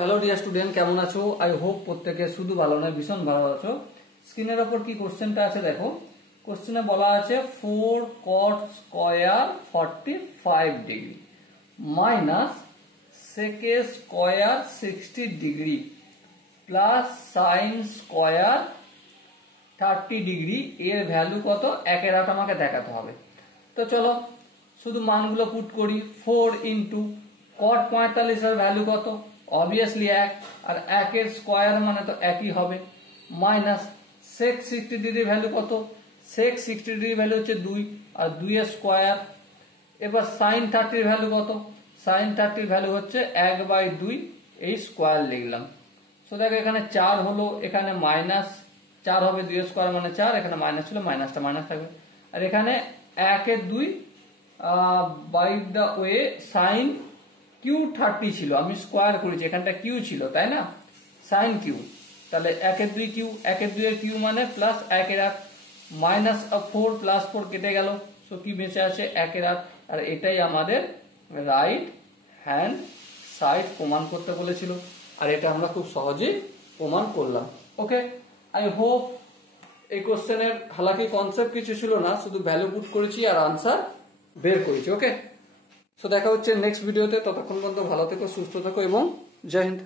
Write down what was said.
Hello dear student, কেমন আছো? I hope প্রত্যেকে শুধু ভালো নয় ভীষণ ভালো আছো। স্ক্রিনের ওপর কি কোশ্চেনটা আছে দেখো। কোশ্চেনে বলা আছে 4 cot square 45 degree minus sec square 60 degree plus sine square 30 degree এর ভ্যালু কত একের হাত আমাকে দেখাতে হবে। তো চলো শুধু মানগুলো পুট করি। 4 ইন্টু cot 45 এর ভ্যালু কত, অবভিয়াসলি 1, আর 1 এর স্কয়ার মানে তো একই হবে, মাইনাস sec 60 ডিগ্রি ভ্যালু কত, sec 60 ডিগ্রি ভ্যালু হচ্ছে 2 আর 2 এর স্কয়ার। এবার sin 30 এর ভ্যালু কত, sin 30 এর ভ্যালু হচ্ছে 1/2, এই স্কয়ার লিখলাম। সো দেখো এখানে 4 হলো, এখানে মাইনাস 4 হবে, 2 এর স্কয়ার মানে 4, এখানে মাইনাস ছিল মাইনাসটা মাইনাস থাকবে। আর এখানে 1 এর 2 by the way sin Q 30 ছিল, আমি স্কয়ার করেছি, এখানটা কিউ ছিল তাই না, sin কিউ, তাহলে 1 এর 2 কিউ, 1 এর 2 এর কিউ মানে প্লাস 1 এর 8 মাইনাস 4 প্লাস 4 কেটে গেল, সো কি বেঁচে আছে 1 এর 8। আর এটাই আমাদের রাইট হ্যান্ড সাইড প্রমাণ করতে বলেছিল, আর এটা আমরা খুব সহজেই প্রমাণ করলাম। ওকে, আই হোপ এই কোশ্চেনের হালাকি কনসেপ্ট কিছু ছিল না, শুধু ভ্যালু পুট করেছি আর আনসার বের করেছি। ওকে, সো দেখা হচ্ছে নেক্সট ভিডিওতে, ততক্ষণ পর্যন্ত ভালো থেকো, সুস্থ থেকো এবং জয় হিন্দ।